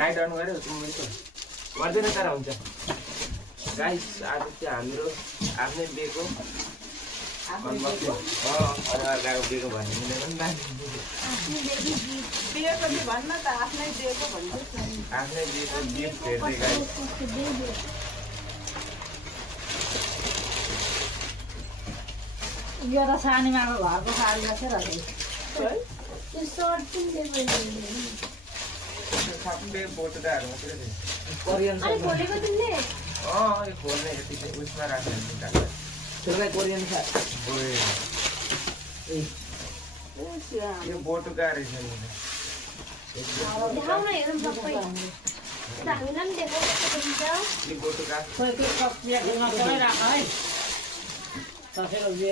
Light on गर्यो तिमीले गर्दैन तर हुन्छ गाइस आज चाहिँ हाम्रो आफ्नै बेको अनुहारको बेको भन्ने मिलेन नि आफ्नै बेको गिफ्ट हेर्दै गाइस यो त सानीमा घरको साडी जस्तै रहेछ त्यो सर्ट पनि देख्दैन सबै बोटुकाहरू मात्रै थियो कोरियन अनि खोलेको तिमीले यो खोल्ने यति उसमा राखेर छुर्कै कोरियन छ यो बोटुका रहेछ नि देखाउन हेरौँ सबै हामीलाई पनि देखाउँछ यो बोटुका खोइ त्यो कपी नचलाई राख है तसेर जे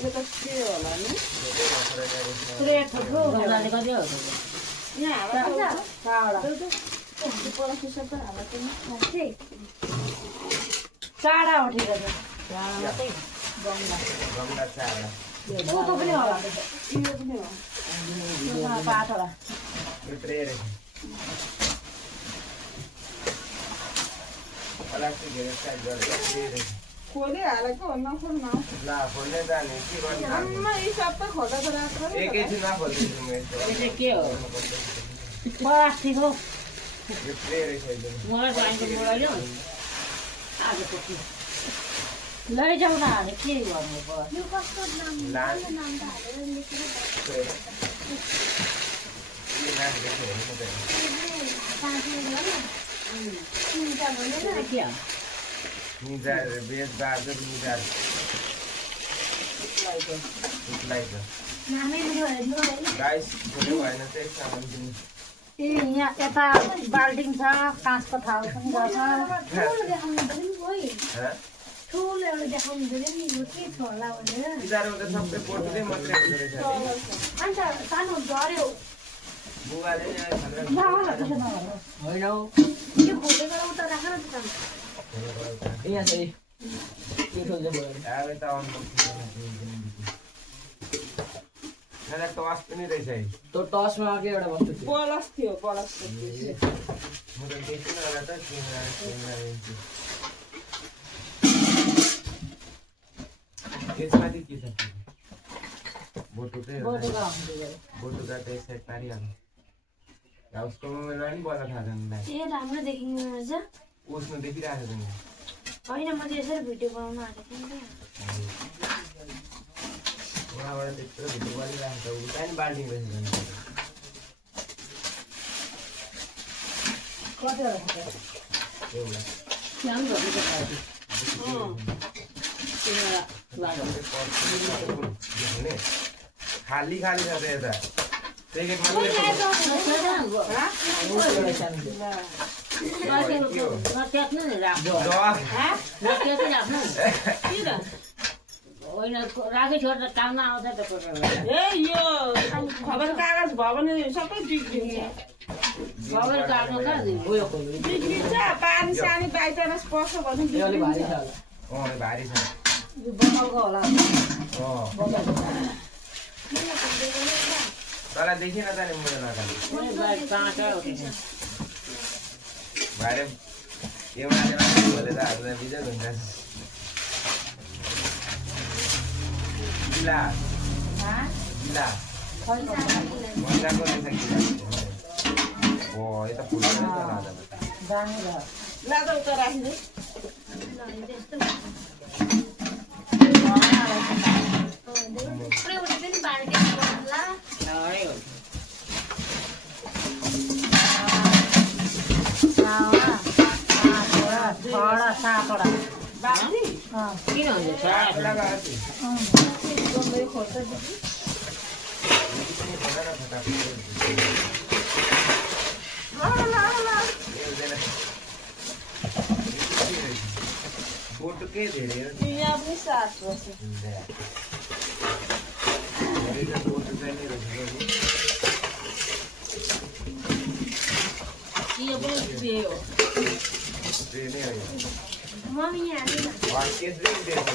यो त के होला नि पुरै थुप्रो गमलाले कति हो यहाँ चाडा उठेको छ मात्रै गमला चाडा पोतो पनि होला यो पनि हो पात होला यो ट्रे रहेछ प्लास्टिक हेरेर साइड गरेर ट्रे रहेछ खोलिहालेको हो नखोल्न ला खोल्ने त नि के गर्ने आम्मा यी सबै खोलेर त राख्छ एकैछिनमा खोल्दैछु म यो चाहिँ के हो प्लास्टिक हो यो ट्रे रहेछ एकदम मलाई चाहिन्छ मोबाइल आज कोही लैजाऊ न हामी के गर्नु पर्यो यो कस्तो नाम नाम त हालेर लेखेर यो नाम लेखेर हेर्नु त के हो निजार बेज गाजर निजार लाइक नामै हेर्नु गाइस खोल्यो भएन चाहिँ सामान किन्नु ए यहाँ यता बाल्टिङ छ काँचको थाल पनि गर्छ ठुलो देखाउनु पऱ्यो नि कोही ह ठुलो एउटा देखाउनु पऱ्यो नि यो के छ होला भनेर निजारमा त सबै बोटुकै मात्रै हुँदो रहेछ अन्त सानो झऱ्यो बुबाले होइन हौ यो खोलेको उता राख न त यहाँ चाहिँ के खोल्छ भयो अब त अन टस पनि रहेछ है त्यो टसमा के एउटा वस्तु थियो बलस थियो बलस म त देखिन होला त त्यसमाथि के छ बोटुकै हो बोटुका हुन्छ बोटुका त यसरी पारिहाल्नु उसको मोबाइलमा नि बोल्न थाहा छ नि ए राम्रो देखिँदो रहेछ उसमा देखिरहेको छ नि होइन म त यसरी भिडियो बनाउन आँटेको थिएँ नि उहाँबाट त्यत्रो भिडियो गरिरहेको छ उता नि बाल्टिङ रहेछ कतिवटा एउटा सानो भएको खाली खाली छ त यता प्याकेट मात्रै नच्यात्नु नि राख्नु नच्यात्नु राख्नु होइन राखी छोडेर काममा आउँछ त ए यो खबर कागज भयो भने सबै बिग्रिन्छ खबर काट्नु कहाँ गयो बिग्रिन्छ पानी सानी बाइचान्स पर्छ भने भारी छ होला भारी छ यो बोतलको होला तँलाई देखिन त नि मैले नखाने भारे एउटा खोले त हामीलाई बिजत हुन्छ गिला गिला मजाको रहेछ गिला ओ यता फुल लाँदा उता राख्ने पुरै उठे पनि बाल्टी बोल्ला सातवटा बाल्टी किन हुन्छ बोटुकै धेरै यहाँ पनि सात रहेछ बोटुकै नै रहेछ यो पनि त्यही हो नै हो मम्मी यहाँ हाल्नु त्यसले नि दिएछ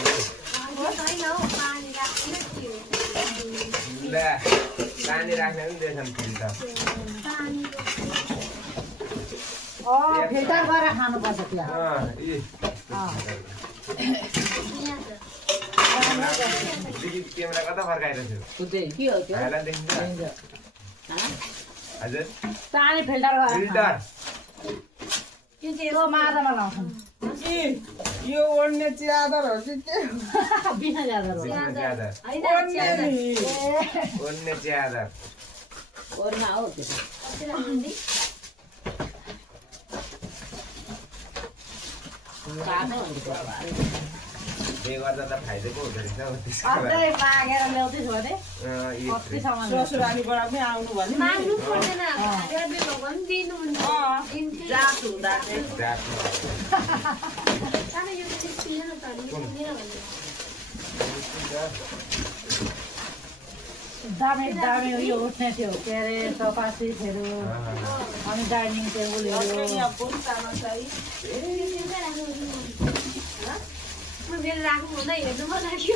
होइन हौ पानी राख्नु के हो ल पानी राख्ने पनि दिएछन् फिल्टर फिल्टर गरेर खानुपर्छ त्यहाँ क्यामेरा कता फर्काइरहेको के हो त्यो हजुर पानी फिल्टर गरेर फिल्टर त्यो माछामा लाउँछन् यो ओड्ने च्यादर हो कि के बिना ज्यादर हो ओड्ने च्यादर ओर्ना हो त्यो बे गर्दा त फाइदाको हुँदो रहेछ हौ त्यसको अझै मागेर ल्याउँदैछु भने कतिसम्म ससुरालीबाट पनि आउनु भने माग्नु पर्दैन भगवान दिनुहुन्छ जात हुँदा चाहिँ जातमा तर यो चाहिँ पिएन त नि दामी दामी उयो उठ्ने थियो के अरे सोफा सिटहरू अनि डाइनिङ टेबलहरू मेरो राख्नु हुँदा हेर्नु मन लाग्यो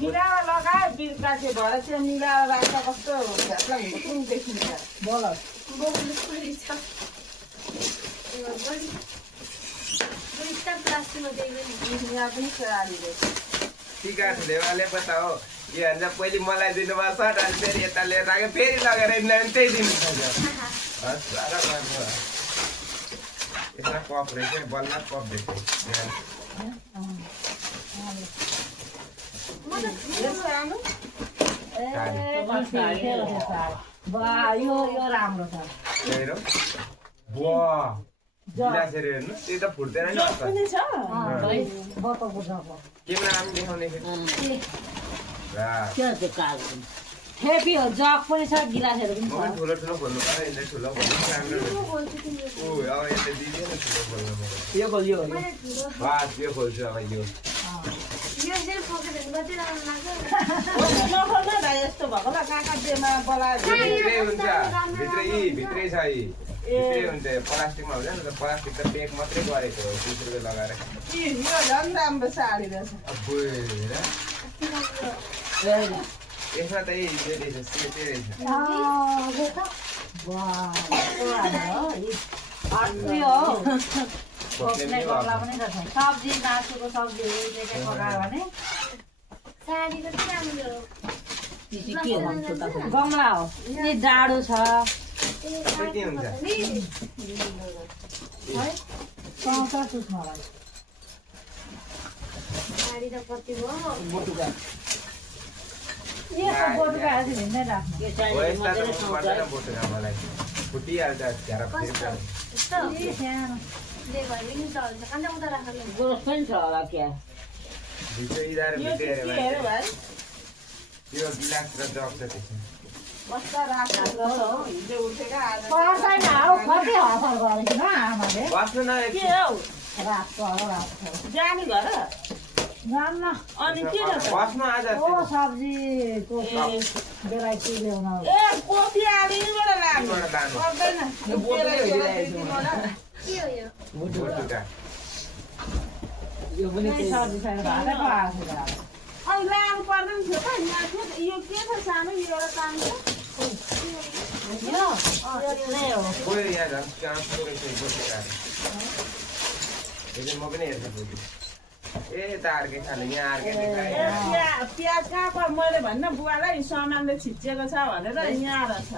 मिलाएर लगायो बिर्काथे भएर चाहिँ मिलाएर राख्दा कस्तो कुन देखिन्छ बोल बोक्नु परेछ प्लास्टिकमा दिएको यहाँ पनि खेलाडीले टिका ठुलेवाले पता हो के भन्छ पहिले मलाई दिनुभयो सर्ट अनि फेरि यता लिएर आयो फेरि लगेर त्यही दिनु पर्छ यसमा कप रहेछ बल्ल कप रहेछ यो राम्रो छ गिलासहरू हेर्नु त्यो त फुट्दैन नि बोतलको जग क्यामेरामा पनि देखाउने हेपी हो जग पनि छ गिलासहरू पनि छ ठुलो ठुलो खोल्नु पर्यो यसले ठुलो खोल्नु राम्रो अब यसले दिँदैन ठुलो खोल्नु यो खोल्यो त्यो खोल्छु अब यो नखोल्नु यस्तो भएको ल काका जेमा बोलाएर भित्रै हुन्छ भित्रै छ भित्रै हुन्छ प्लास्टिकमा हुन्छ नि त प्लास्टिक त प्याक मात्रै गरेको हो 20 रुपियाँ लगाएर यो झन् राम्रो साडी रहेछ यसमा त यही रहेछ सेटै रहेछ सब्जी मासुको सब्जीहरू के पकायो भने साडी कति राम्रो गमला हो यी डाडो छ के हुन्छ पाउँछ सुस्मालाई साडी त कति भयो बोटुका यस्तो बोटुका हाल्छ भिन्दै राख्नु मलाई फुटिहाल्छ सानो जे भए पनि चल्छ कहाँ उता राख्नु गोस पनि छ होला क्या भित्र इदाएर यो भित्रै के हेर भाइ यो गिलास र जग छ त्यसमा बस्दा राखेको हो हिजो उठेका आज पर्दैन हौ कति हफर गरेको न आमाले बस्नु न के हौ रातको जाने घर जान्न अनि के रहेछ बस्नु आज ओ सब्जीको भेराइटी ल्याउन ए कोपी आलुबाट लानु पर्दैन यो बोतलै हेरिरहेको के हो यो बोटुका यो पनि सब्जी छैन भातै पकाएको छ अनि लानु पर्दैन थियो त यहाँ थियो यो के छ सानो यो एउटा काम छ यो नै हो खोइ यहाँ झन् काँचो रहेछ बोटुकाहरू म पनि हेर्छु भोलि ए त अर्कै खाले यहाँ अर्कै देखाएँ प्याज कहाँ पर मैले भन्न बुवालाई सामानले छिच्चिएको छ भनेर यहाँ रहेछ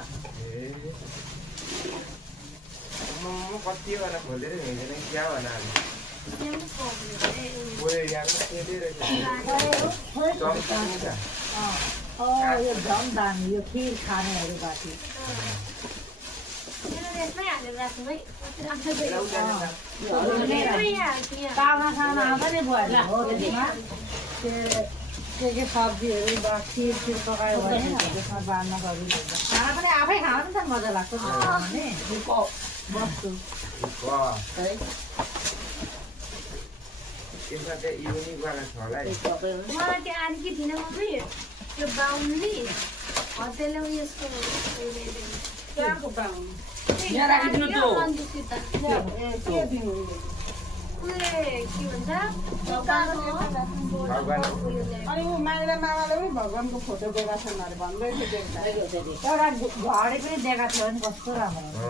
म कतिवटा खोलेर हिँड्दैन क्या भन यो झन् दामी यो खिर खानेहरू बाँकी यसमै हालेर राख्नु है पाहुना साना आउँदा नि भयो हो त्यसमा के सब्जीहरू खिर पकायो भने त्यसमा बाँड्न सजिलो हुन्छ खाना पनि आफै खान नि त मजा लाग्छ बस्छु त्यसमा चाहिँ युनिक वाला छ होला है मलाई त्यो आर्की थिएन मम्मी त्यो बाउन नि त्यसले उयसको कहाँको पाउनु यहाँ राखिदिनु के दिनु के भन्छ भगवान अनि ऊ माइला मामाले पनि भगवानको फोटो दिएका छन् अरे भन्दै थियो देख्दा एउटा घडी पनि दिएका थियो नि कस्तो राम्रो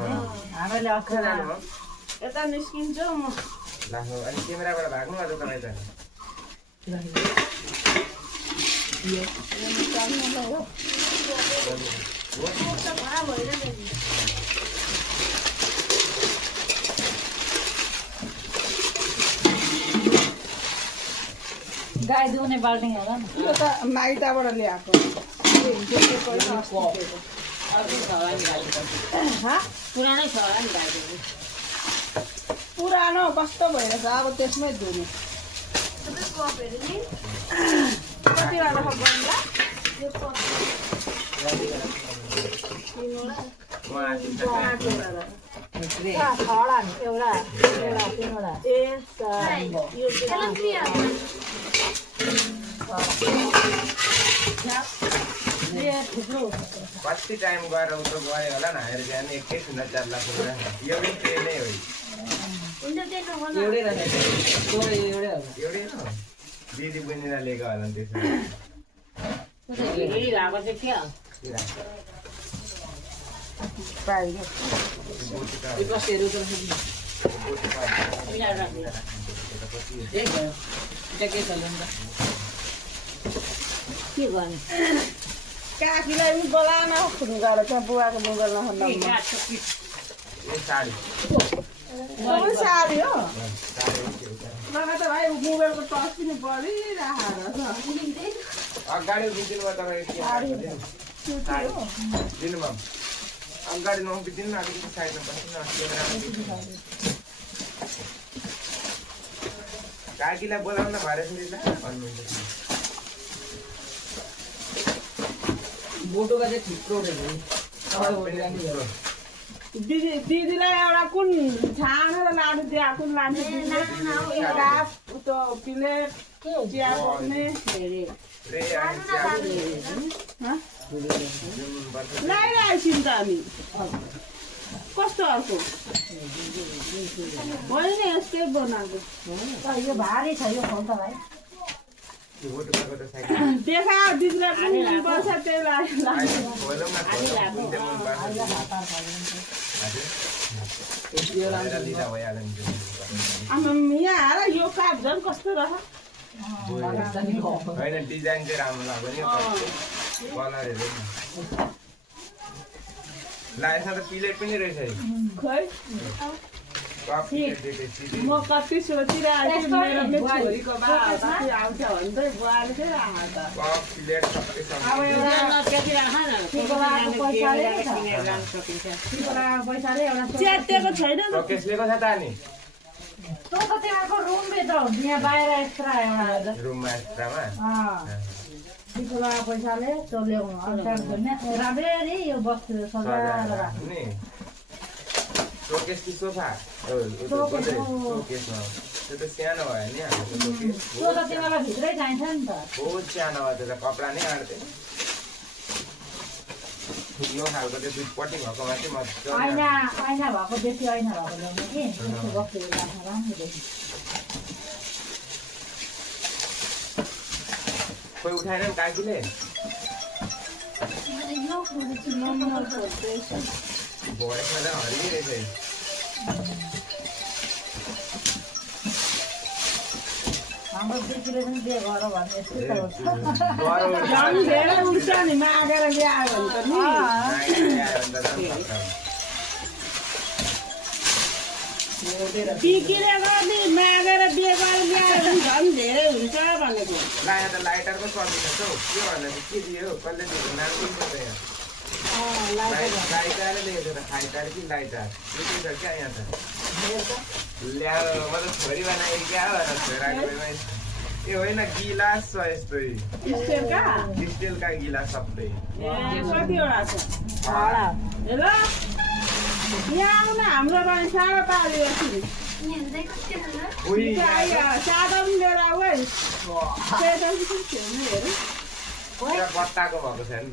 हामीले अस्ति जानुभयो यता निस्किन्छौ म लाग्नु अनि क्यामेराबाट भाग्नु अझ तपाईँ त भरा भइरहेको गाई दुहुने बाल्टिङ होला नि यो त माइताबाट ल्याएको पुरानै छ होला नि गाई पुरानो कस्तो भइरहेछ अब त्यसमै धुने सबै कपहरू नि कतिवटा छ बन्दा यो कप छवटा नि एउटा तिनवटा ए थुप्रो कति टाइम गएर उतो गयो होला न हेर बिहान एकैछिन चार्ला पुरा एउटै ट्रेन नै हो हुन्छ त्यही नगर्नु एउटै हो दिदी बहिनीलाई लिएको होला नि त्यसमा पाइयो के गर्ने काकीलाई पनि बोलाएन खुन गएर त्यहाँ बुवाको मोबाइल नखोल्न यो साडी साडी हो साडी मलाई त भाइ मोबाइलको टच पनि बढिरहेको छ अगाडि उभिदिनु भयो तपाईँको साडी दिनु भयो अगाडि नउभिदिनु न अलिकति साइडमा बस्नु न काकीलाई बोलाउन भएर भन्नुहुन्छ बोटोका चाहिँ थुप्रो दिदीलाई एउटा कुन छानेर लानु दिए कुन लान्छ काप त्यो प्लेट चिया बोक्ने लाइरहेछौँ त हामी कस्तो अर्को होइन यस्तै बनाएको यो भारी छ यो फोन त भाइ देखा दिदीलाई कुन मनपर्छ त्यही लाग्यो आमा यहाँ आएर यो काप झन् कस्तो रहेछ होइन डिजाइन चाहिँ राम्रो लाग्यो नि कलरहरू ला यसमा त प्लेट पनि रहेछ खै म कति सोचिरहेको छु मेरो छोरीको बा कति आउँछ भन्दै बुवाले चाहिँ आउँछ च्यातिएको छैन केसलेको छ त अनि यहाँ बाहिर एक्स्ट्रा एउटा रुममा एक्स्ट्रामा ठिकोला पैसाले त्यो ल्याउनु राम्ररी यो वस्तु सजाएर राख्नु नि सोकेस कि सोफा सोकेसमा त्यो त सानो भयो नि हाम्रो सोकेस त्यो त तिमीलाई भित्रै चाहिन्छ नि त बहुत सानो भयो त्यो त कपडा नै आँट्दैन ठुलो खालको त्यो दुईपट्टि भएको मात्रै मजा ऐना भएको बेसी ऐना भएको ल्याउनु कि त्यस्तो वस्तुहरू राख्न राम्रो देखिन्छ कोही उठाएन नि काकीले भोरेसमा त हरिरहेछ हाम्रो बेसीले पनि जे गर भने यस्तै त हो झन् धेरै हुन्छ नि मागेर ल्यायो भने त नि बिक्री गर्ने मागेर बिहे गरेर ल्यायो भने झन् धेरै हुन्छ भनेको लाएर त लाइटरको सर्भिस छ हौ के भन्दा के दियो कसले दिएको नाम पनि छ यहाँ लाइटर ल्याएको त खाइटार कि लाइटर यति छ क्या यहाँ त ल्याएर मतलब छोरी बनायो क्या भनेर छोराको ए होइन गिलास छ यस्तै स्टिलका गिलास सबै कतिवटा छ हेर यहाँ आउन हाम्रो पनि साह्रो पाल्यो सादा पनि लिएर आऊ है पुरा बट्टाको भएको छ नि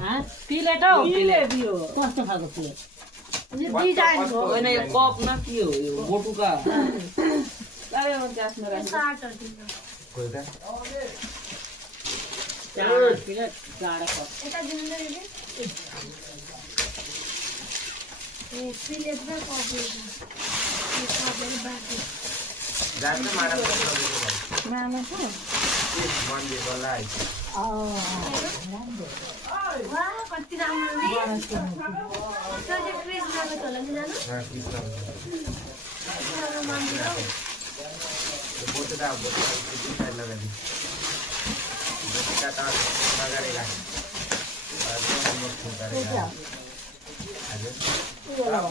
प्लेट हौ पिले दियो कस्तो खालको प्लेट डिजाइनको होइन यो कप न के हो यो बोटुका अरे म त्यसमा राख्छु साटहरू दिनु खोल्दा प्लेट जाडो कप यता दिनु न दिदी ए प्लेट र कपहरू बाँकी जान्छ माडा मामा छ मन्दिर बल्लाई वा कति राम्रो नि त्यो चाहिँ कृष्णको झोला नि जानु कृष्ण कृष्णको मन्दिर हौ बोटुका साइड लगाइदिनु बोटुका त लगारेगा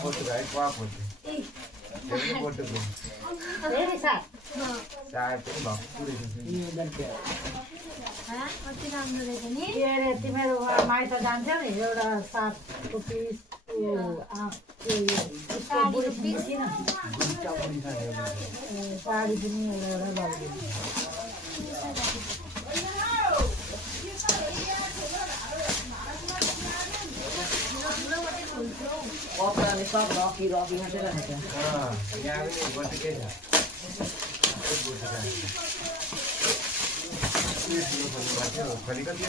बोटुका है कुवा फोटो बोटुको धेरै साग साग पनि भक्कुरी कति राम्रो रहेछ नि के अरे तिमीहरू माइत जान्थ्यौ नि एउटा सागको पिस साडी पनि एउटा लगिदिनु कपडाले सब रकी रकी मात्रै राखेको यहाँ पनि बोटुकै छ खोली कति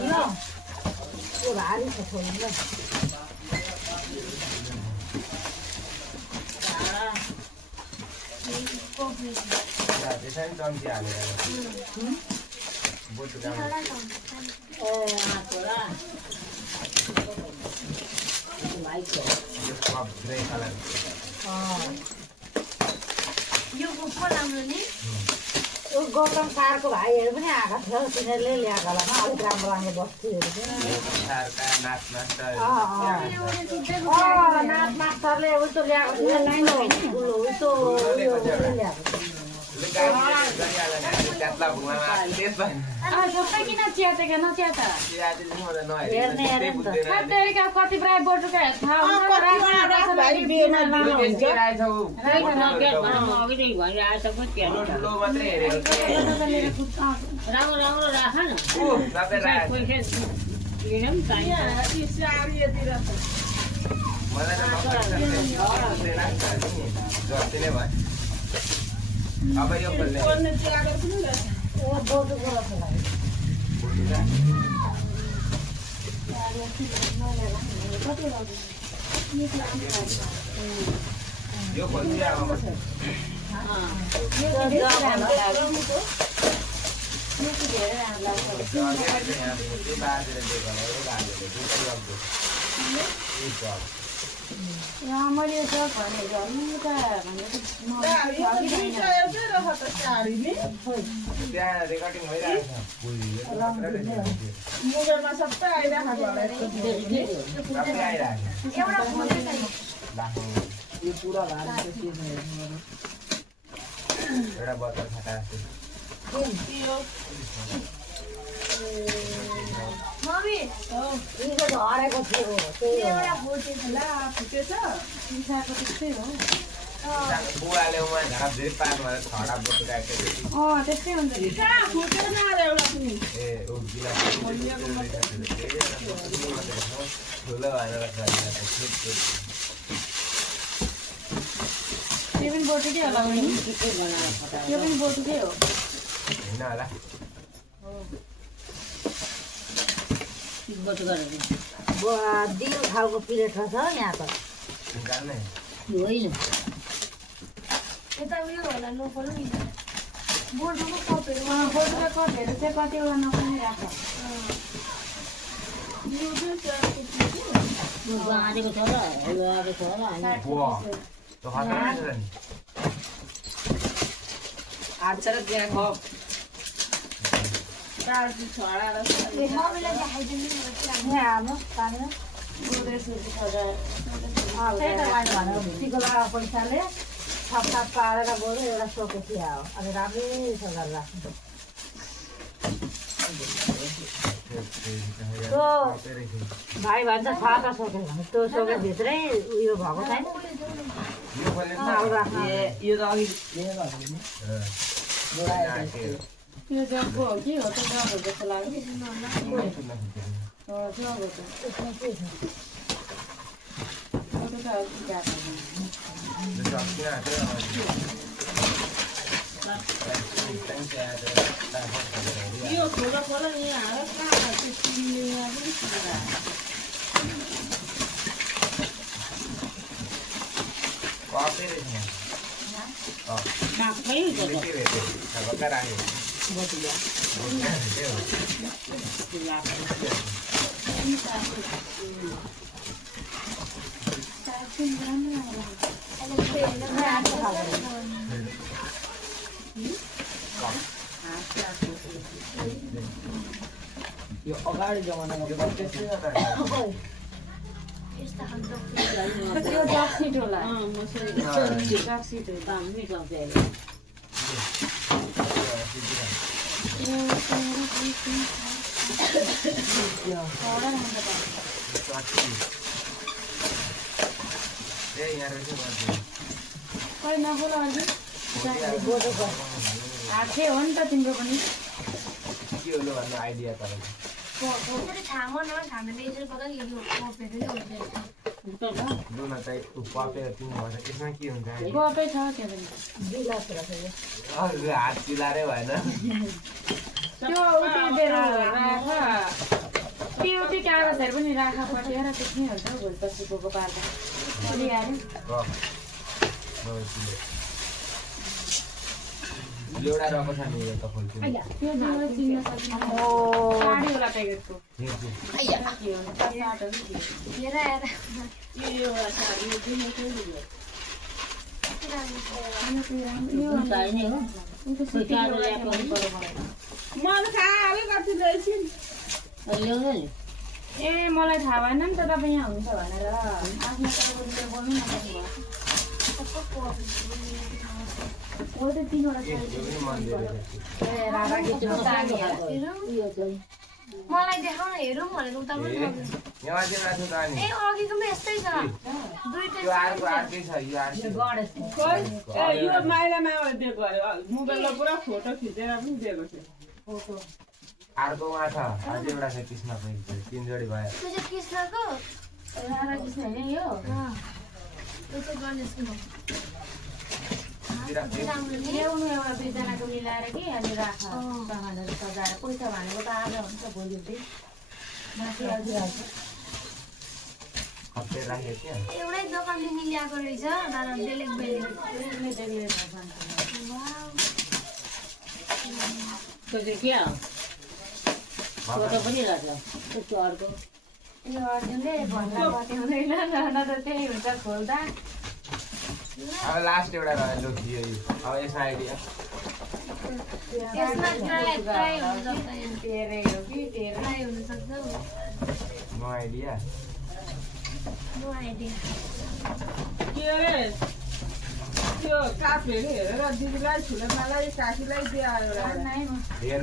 हो? त्यो भारी छ छोरी ल त्यसै पनि चम्ची हालेर बोटुका छोरा यो कप ग्रे कलर यो को राम्रो नि त्यो गौतम सारको भाइहरू पनि आएको थियो तिनीहरूले ल्याएको होला अलिक राम्रो राम्रो वस्तुहरू पनि नाच नाथ मास्टरले उल्टो ल्याएको थियो उल्टो ल्याएको सबै किन च्यातेका नच्याता कति प्रायः बोटुका राम्रो राम्रो राख न अब यो खोल्ने यो खोल्ने अब मैले त भनेको त्यहाँ रेकर्डिङ भइरहेको मोबाइलमा सबै आइरहेको होला सबै आइरहेको एउटा फोन यो पुरा भारी छ एउटा बोतल फटाएको मम्मी हरेको थियो त्यही हो एउटा बोटे ला फुटेछ पिसाको त्यस्तै हो बुवाले उहाँ झाप धेरै पार्नु भएर छडा बोटुकाएको त्यस्तै हुन्छ नि कहाँ फुटेन अरे एउटा पनि ए ऊ गिलास ठुलो भनेर त्यो पनि बोटुकै होला बहिनी त्यो पनि बोटुकै हो होइन होला दिल खालको प्लेट छ यहाँ त निकाल्ने होइन यता उयो होला लोकल नि बोटुको कपहरू बोटुको कपहरू चाहिँ कतिवटा नपाउने राख आँटेको छ र आएको छ र बुवा त खतरा रहेछ नि आछ र त्यहाँ खप काटी छडा र मम्मीलाई देखाइदिनु यहाँ आउनु पानी भित्तीको लागा पैसाले थपथाप पारेर गयो एउटा सोकेसी आयो अनि राम्रै छ गरेर राख्नु भाइ भन्छ छ त सोकेस भने त्यो सोकेसभित्रै उयो भएको छैन यो खोल्ने राख्नु यो त अघि छ त्यो जगको हो कि हो त जग हो जस्तो लाग्यो जग हो त यसमा के छ फोटो त अघि गएको यो खोला खोला यहाँ हालेर कहाँ त्यो तिमीले यहाँ पनि किनेर काँकै यो अगाडि जमानामा यस्ता खालको त्यो जग सिट होला मसरी जग सिट हो दाम नि जग अहिले खै नबोल अलि आखे हो नि त तिम्रो पनि आइडिया तपाईँको त्यसरी छामो न हामीले यसरी पकाइ लियो कपेर लुन चाहिँ पपेर तिमी भन्छ त्यसमा के हुन्छ गफै छ के भने हात चिलारै भएन त्यो उति बेर राख त्यो उति कागजहरू पनि राख पटेर त्यसमै हुन्छ भोलिपछि गएको पार्दा चलिहाल्यो एउटा रहेको छ नि यो तपाईँको त्यो जोडो चिन्न सकिन्छ साडीवाला प्याकेटको हेर हेर यो साडी यो दिने के मन खाले कति ल्याइसिन् ए मलाई थाहा भएन नि त तपाईँ यहाँ हुन्छ भनेर आफ्नो तर्फबाट बोल्नु नसक्नु भयो त तिनवटा मलाई देखाउन हेरौँ भनेको उता पनि यहाँ एउटा छ त अनि ए अघिकोमा यस्तै छ दुईटै यो अर्कै छ यो अर्कै खोइ ए यो माइला मामा दिएको अरे मोबाइलमा पुरा फोटो खिचेर पनि दिएको थियो अर्कोमा छ अझै एउटा छ कृष्ण पनि तीन जोडी भयो त्यो चाहिँ कृष्णको राधाकृष्ण होइन यो त्यो चाहिँ गणेशको ल्याउनु एउटा दुईजनाको मिलाएर कि अनि राख सामानहरू सजाएर पैसा भनेको त आज हुन्छ भोलि चाहिँ माथि अघि हाल्छ खप्पेर राखेको थियो एउटै दोकानदेखि ल्याएको रहेछ दादा बेलेग बेलेग त्यो चाहिँ के हो फोटो पनि रहेछ त्यसको अर्को यो अर्जुनले भन्दा बत्याउँदैन न त त्यही हुन्छ खोल्दा अब लास्ट एउटा रह्यो लु यो अब यसमा आइडिया यसमा ट्राई हुनसक्छ तेरै हो कि तेरै ट्राई हुनसक्छ नो आइडिया नो आइडिया के अरे त्यो काफेहरू हेरेर दिदीलाई ठुलोमालाई काकीलाई दियो एउटा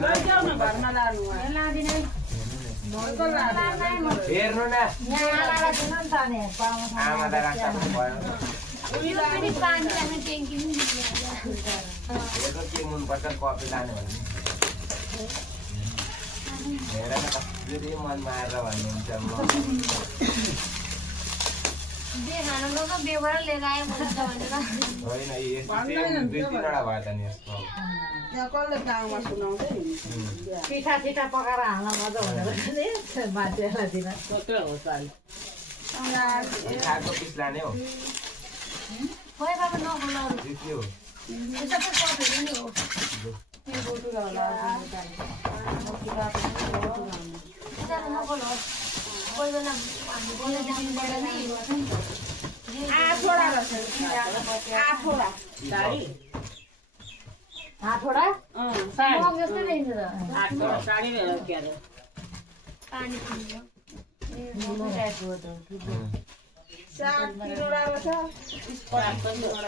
लैजाऊ न घरमा लानु लाँदिनै हेर्नु न आमा त राख्दा भयो यो पनि पानी राख्ने ट्याङ्की पनि हेर्नु के मनपर्छ कफी लाने भने हेरेर कसरी मनमा आएर भन्नुहुन्छ म जे खान गएको बेहोरा लिएर आयो भन्छ भनेर होइन यस्तो दुई तिनवटा भयो त नि यस्तो यहाँ कसले गाउँमा सुनाउँदै पिठा चिठा पकाएर हाल्न मजा हुँदो रहेछ मान्छेलाई दिन सबै हो साली खाएको पिस लाने हो खोइ बाबा नखोला यो के हो यो सबै कफेहरू नि हो बिचरा नखोला कोही बेला हामी बोलेर जानुपर्छ नि आठवटा रहेछ आठवटा हातवटा मग जस्तै रहेछ त आठवटा साडी मेरो के अरे पानी पिन्छ सात किलोवटा रहेछ पराक पनि एउटा